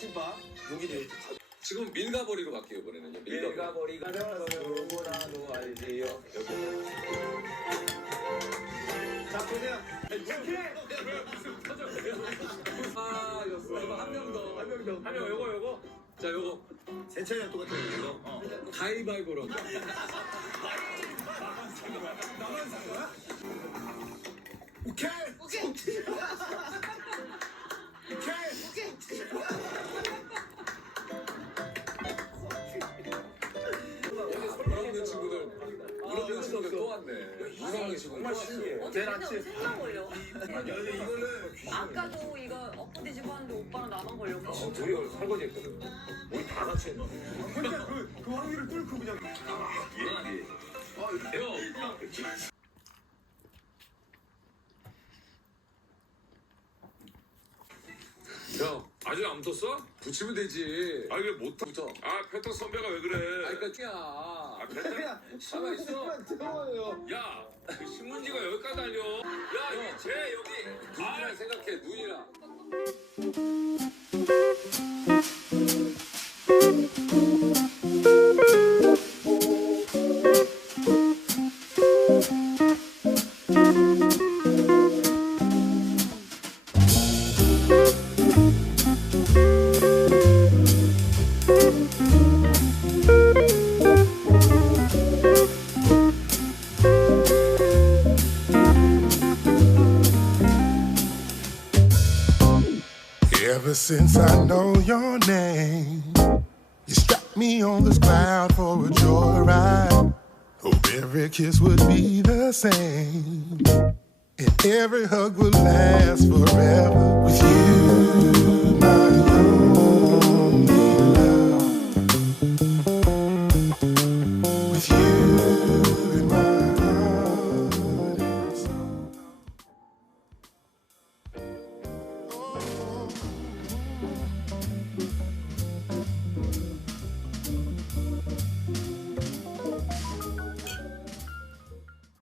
찐빠 여기 지금 밀가버리로 바뀌어 이번에는요. 밀가버리가 누구나도 알지요. 여기. 자 보세요. 아 이거 한 명 더. 한 명 더. 한 명 요거. 자 요거 세 차례 똑같은 거. 가위바위보로. 나만 산 거야? 오케이. 오케이. 오케이. 우리 친구들 우리 친구들 또 왔네. 이상하게 지금 정말 신기해. 어떻게 내일 아침. 생각 걸려? 이거는 아까도 이거 엎어 뒤집어 하는데 오빠랑 나만 걸렸고. 우리 설거지 했거든. 우리 다 같이 했는데. 혼자 그 확률을 뚫고 그냥. 형 아직 안 붙었어? 붙이면 되지. 아 왜 못 붙어. 아 패턴 선배가 왜 그래? 아 그러니까 야. 아 패턴. 그냥 가만 있어. 들어요. 야, 그 신문지가 여기까지 달려. 야, 이제 여기. 아, 눈이라 생각해 눈이라. Ever since I know your name, you struck me on this cloud for a joyride. Hope every kiss would be the same, and every hug would last forever.